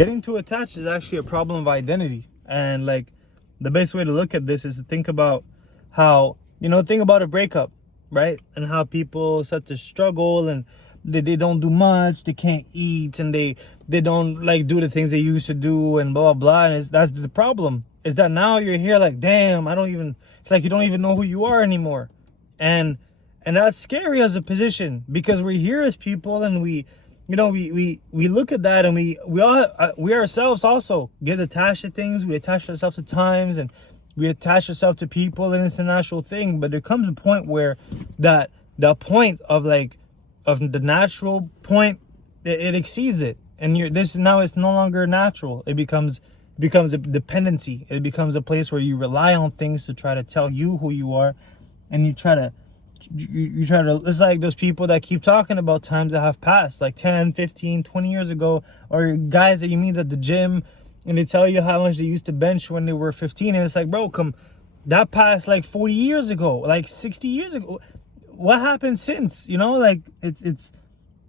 getting too attached is actually a problem of identity. And like the best way to look at this is to think about how, think about a breakup, right? And how people start to struggle, and they don't do much, they can't eat, and they don't like do the things they used to do, and blah blah blah. And that's the problem, is that now you're here like, damn, it's like you don't even know who you are anymore. And that's scary as a position, because we're here as people, and we look at that, and we ourselves also get attached to things. We attach ourselves to times, and we attach ourselves to people, and it's a natural thing. But there comes a point where the point of the natural point, it exceeds it, and it's no longer natural. It becomes a dependency. It becomes a place where you rely on things to try to tell you who you are, and you try to it's like those people that keep talking about times that have passed, like 10, 15, 20 years ago, or guys that you meet at the gym, and they tell you how much they used to bench when they were 15, and it's like, bro, that passed like 40 years ago, like 60 years ago. What happened since? Like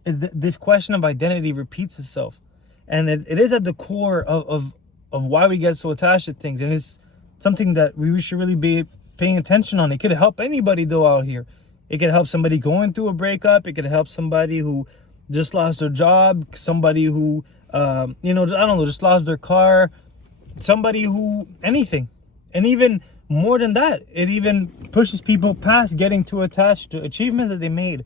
this question of identity repeats itself, and it is at the core of why we get so attached to things, and it's something that we should really be paying attention on. It could help anybody though out here. It could help somebody going through a breakup. It could help somebody who just lost their job, somebody who I don't know, just lost their car, somebody who anything. And even more than that, it even pushes people past getting too attached to achievements that they made.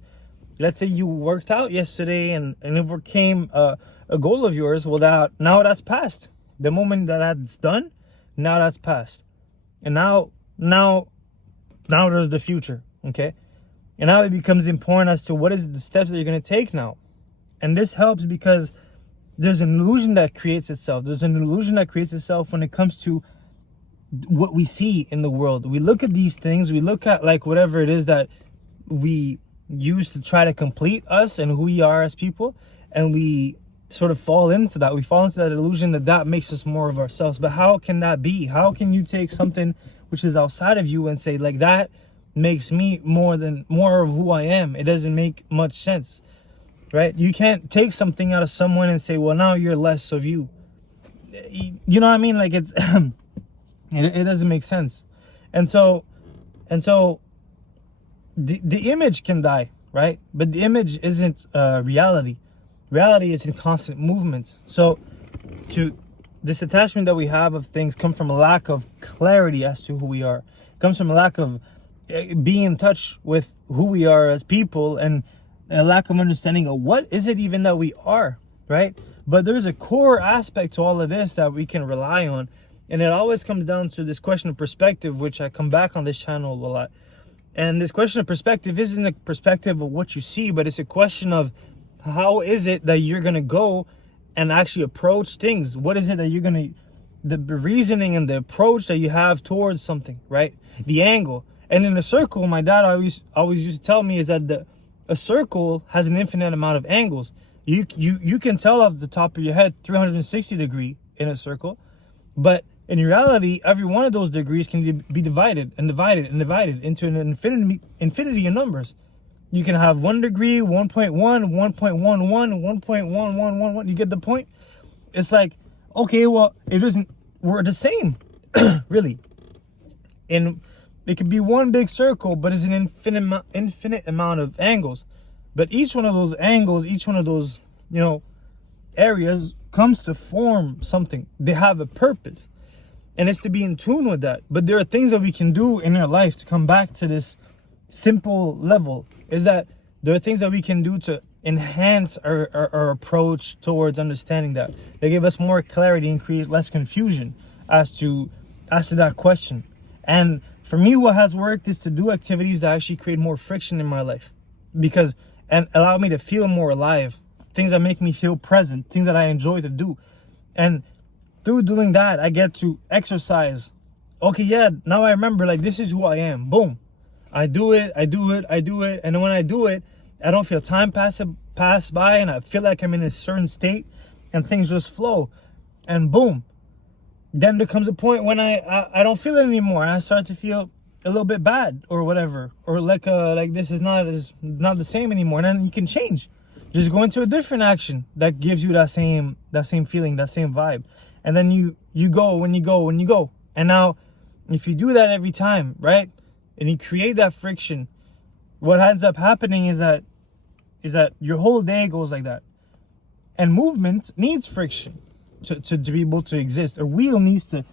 Let's say you worked out yesterday and overcame a goal of yours. Well, now that's past. The moment that's done, now that's past. And now there's the future, okay? And now it becomes important as to what is the steps that you're going to take now. And this helps because there's an illusion that creates itself. There's an illusion that creates itself when it comes to what we see in the world. We look at these things, we look at like whatever it is that we use to try to complete us and who we are as people, and we sort of fall into that. We fall into that illusion that makes us more of ourselves. But how can that be? How can you take something which is outside of you and say like that makes me more of who I am? It doesn't make much sense, right? You can't take something out of someone and say, well, now you're less of you. You know what I mean? Like it's it doesn't make sense. And so the image can die, right? But the image isn't reality. Reality is in constant movement. So this attachment that we have of things come from a lack of clarity as to who we are. It comes from a lack of being in touch with who we are as people, and a lack of understanding of what is it even that we are, right? But there's a core aspect to all of this that we can rely on, and it always comes down to this question of perspective, which I come back on this channel a lot. And this question of perspective isn't a perspective of what you see, but it's a question of how is it that you're gonna go and actually approach things. What is it that you're gonna, the reasoning and the approach that you have towards something, right? The angle. And in a circle, my dad always used to tell me is that a circle has an infinite amount of angles. You can tell off the top of your head 360 degree in a circle, but in reality, every one of those degrees can be divided and divided and divided into an infinity of numbers. You can have 1 degree, 1.1, 1.11, 1.1111. You get the point? It's like, okay, well, we're the same, really. And it could be one big circle, but it's an infinite amount of angles. But each one of those angles, each one of those, areas comes to form something. They have a purpose. And it's to be in tune with that. But there are things that we can do in our life to come back to this simple level. Is that there are things that we can do to enhance our approach towards understanding that. They give us more clarity and create less confusion as to that question. And for me, what has worked is to do activities that actually create more friction in my life, and allow me to feel more alive. Things that make me feel present, things that I enjoy to do. And through doing that, I get to exercise. Okay, yeah, now I remember, like, this is who I am. Boom. I do it. And then when I do it, I don't feel time pass by, and I feel like I'm in a certain state, and things just flow. And boom. Then there comes a point when I don't feel it anymore, and I start to feel a little bit bad or whatever, or like this is not the same anymore. And then you can change just go into a different action that gives you that same feeling, that same vibe. And then you go when you go. And now if you do that every time, right? And you create that friction, what ends up happening is that your whole day goes like that. And movement needs friction to be able to exist. A wheel needs to,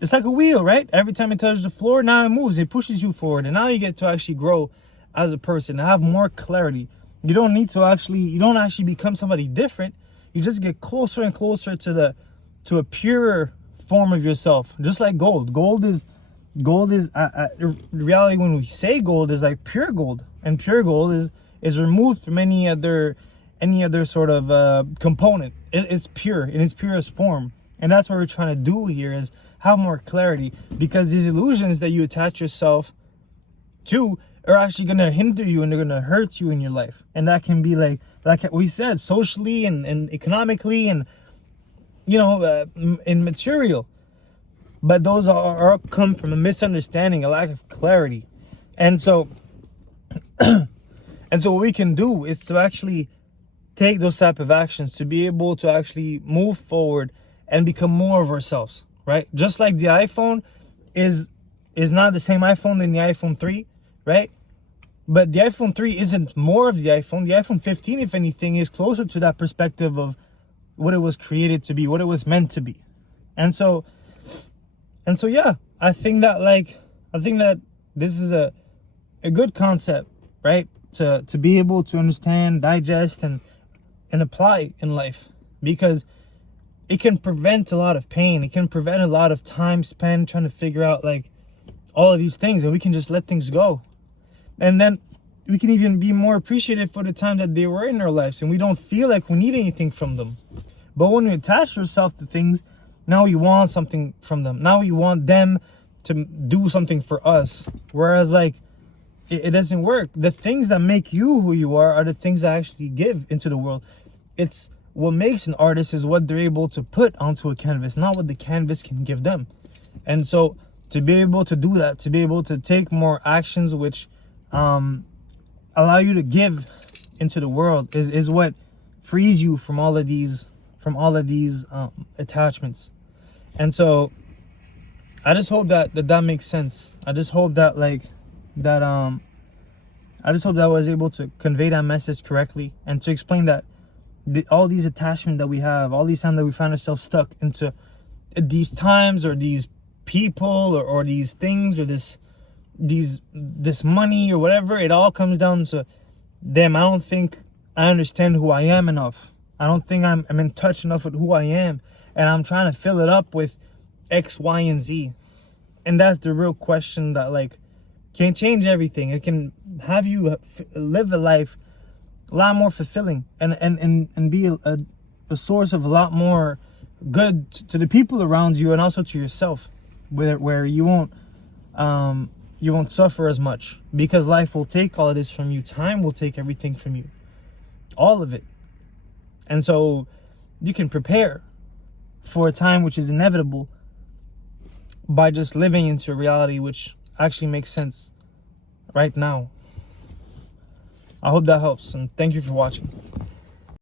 it's like a wheel, right? Every time it touches the floor, now it moves, it pushes you forward. And now you get to actually grow as a person, have more clarity. You don't actually become somebody different. You just get closer and closer to a purer form of yourself. Just like gold. Gold is reality, when we say gold, is like pure gold. And pure gold is removed from any other sort of component. It's pure in its purest form. And that's what we're trying to do here, is have more clarity, because these illusions that you attach yourself to are actually going to hinder you, and they're going to hurt you in your life. And that can be like we said, socially and economically, and in material. But those are come from a misunderstanding, a lack of clarity. And so what we can do is to actually take those type of actions to be able to actually move forward and become more of ourselves, right? Just like the iPhone is not the same iPhone than the iPhone 3, right? But the iPhone 3 isn't more of the iPhone. The iPhone 15, if anything, is closer to that perspective of what it was created to be, what it was meant to be. And so yeah, I think that this is a good concept, right? To be able to understand, digest, and apply in life, because it can prevent a lot of pain. It can prevent a lot of time spent trying to figure out like all of these things, and we can just let things go. And then we can even be more appreciative for the time that they were in our lives, and we don't feel like we need anything from them. But when we attach ourselves to things, now we want something from them. Now we want them to do something for us. Whereas like it doesn't work. The things that make you who you are the things that actually give into the world. It's what makes an artist is what they're able to put onto a canvas, not what the canvas can give them. And so to be able to do that, to be able to take more actions which allow you to give into the world is what frees you from all of these attachments. And so I just hope that makes sense. I just hope that I was able to convey that message correctly, and to explain that all these attachments that we have, all these times that we find ourselves stuck into these times or these people or these things or this money or whatever, it all comes down to, damn, I don't think I understand who I am enough. I don't think I'm in touch enough with who I am, and I'm trying to fill it up with X, Y, and Z. And that's the real question that like can change everything. It can have you live a life a lot more fulfilling and be a source of a lot more good to the people around you, and also to yourself, where you won't suffer as much, because life will take all of this from you. Time will take everything from you, all of it. And so you can prepare for a time which is inevitable by just living into a reality which actually makes sense right now. I hope that helps, and thank you for watching.